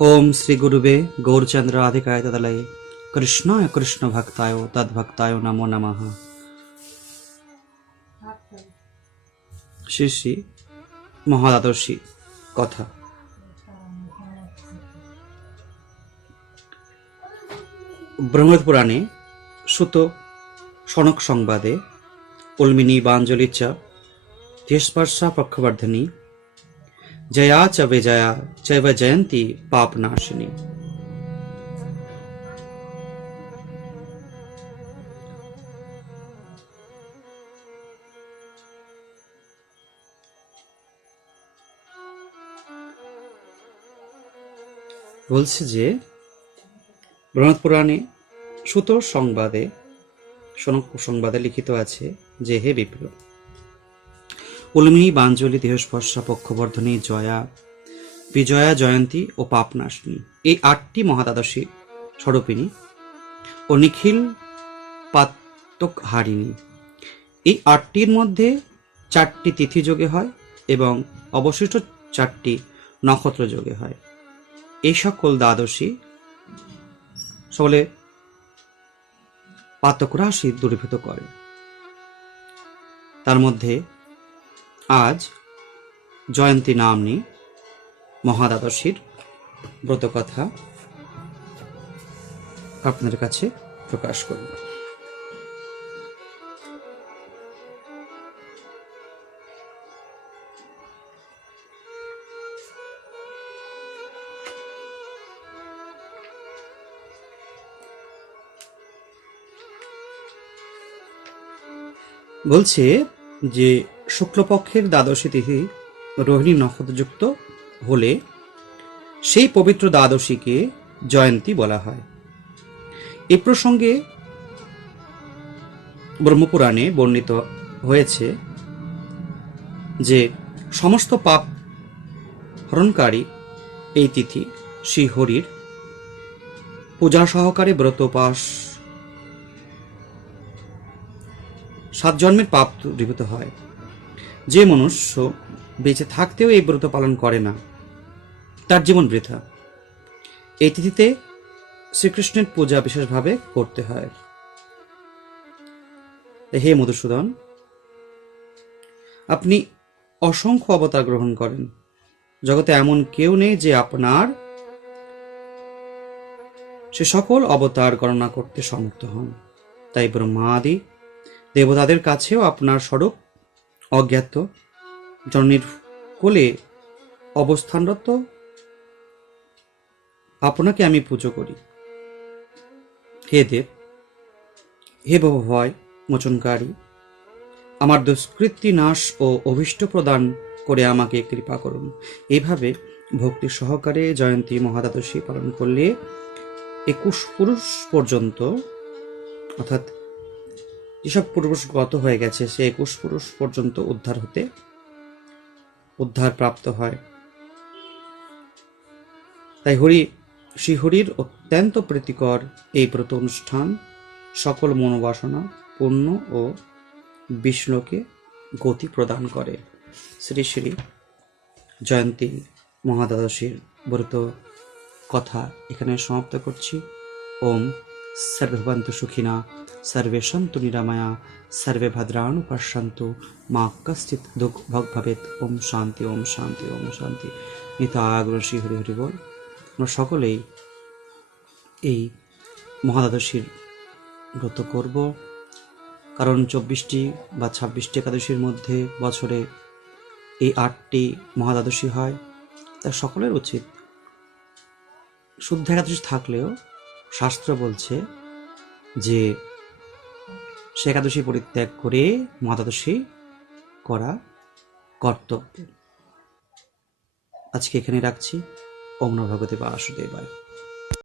ఓం శ్రీ గురువే గౌరచంద్ర అధికాయ తదలయ కృష్ణాయ కృష్ణ భక్తాయో తద్భక్తాయో నమో నమ শ্রী শ্রী মহাদাদর্শী কথা ব্রহ্মদ পুরাণে সুত সনক সংবাদে উল্মিনী বাঞ্জলিচা তেস্পর্শা পক্ষবর্ধনী জয়া চ বিজয়া চৈব জয়ন্তী পাপনাশিনী বলছে যে ব্রহ্মদ পুরাণে সুতোর সংবাদে সংবাদে লিখিত আছে যে, হে বিপ্র উলমিনী বাঞ্জলি দেহস্পর্শা পক্ষবর্ধনী জয়া, বিজয়া জয়ন্তী ও পাপনাশিনী। এই আটটি মহাদাদশী স্বরূপিনী ও নিখিল পাতক হারিণী এই আটটির মধ্যে চারটি তিথি যোগে হয় এবং অবশিষ্ট চারটি নক্ষত্র যোগে হয়। এই সকল দ্বাদশী সকলে পাতক রাশি দূরীভূত করে। তার মধ্যে আজ জয়ন্তী নামনি মহাদ্বাদশীর ব্রতকথা আপনাদের কাছে প্রকাশ করব। বলছে যে শুক্লপক্ষের দ্বাদশী তিথি রোহিণী নক্ষত্রযুক্ত হলে সেই পবিত্র দ্বাদশীকে জয়ন্তী বলা হয়। এ প্রসঙ্গে ব্রহ্মপুরাণে বর্ণিত হয়েছে যে সমস্ত পাপ হরণকারী এই তিথি শ্রীহরির পূজা সহকারে ব্রত উপাস সাত জন্মের পাপ দূরীভূত হয়। যে মনুষ্য বেঁচে থাকতেও এই ব্রত পালন করে না, তার জীবন বৃথা। এই তিথিতে শ্রীকৃষ্ণের পূজা বিশেষভাবে করতে হয়। হে মধুসূদন, আপনি অসংখ্য অবতার গ্রহণ করেন। জগতে এমন কেউ নেই যে আপনার সে সকল অবতার গণনা করতে সমর্থ হন। তাই ব্রহ্মা আদি দেবতাদের কাছেও আপনার স্বরূপ অজ্ঞাত। জননীর কোলে অবস্থানরত। আপনাকে আমি পুজো করি। হে দেব, হে ভয় মোচনকারী, আমার দুষ্কৃতি নাশ ও অভিষ্ট প্রদান করে আমাকে কৃপা করুন। এইভাবে ভক্তি সহকারে জয়ন্তী মহাদ্বাদশী পালন করলে একুশ পুরুষ পর্যন্ত, অর্থাৎ যেসব পুরুষ গত হয়ে গেছে। সে একুশ পুরুষ পর্যন্ত উদ্ধার হতে উদ্ধার প্রাপ্ত হয়। তাই হরি শ্রীহরির অত্যন্ত প্রীতিকর এই ব্রত অনুষ্ঠান সকল মনোবাসনা পূর্ণ ও বিষ্ণুকে গতি প্রদান করে। শ্রী শ্রী জয়ন্তী মহাদ্বাদশীর ব্রত কথা এখানে সমাপ্ত করছি। ওম সর্বে ভবন্তু সুখিনা সর্বে সন্তু নিরাময়া সর্বে ভদ্রাণু পশ্যন্তু মা কশ্চিৎ দুঃখ ভগ ভবেত ওম শান্তি ওম শান্তি ওম শান্তি নিতাগ্র শ্রী হরি হরি বল আমরা সকলেই এই মহাদ্বাদশীর ব্রত করব। কারণ চব্বিশটি বা ছাব্বিশটি একাদশীর মধ্যে বছরে এই আটটি মহাদ্বাদশী হয়। তা সকলের উচিত। শুদ্ধ একাদশী থাকলেও শাস্ত্র বলছে যে সে একাদশী পরিত্যাগ করে মাতাদশী করা কর্তব্য। আজকে এখানে রাখছি। ওম ভগতে ভগবতে বাসুদেবায়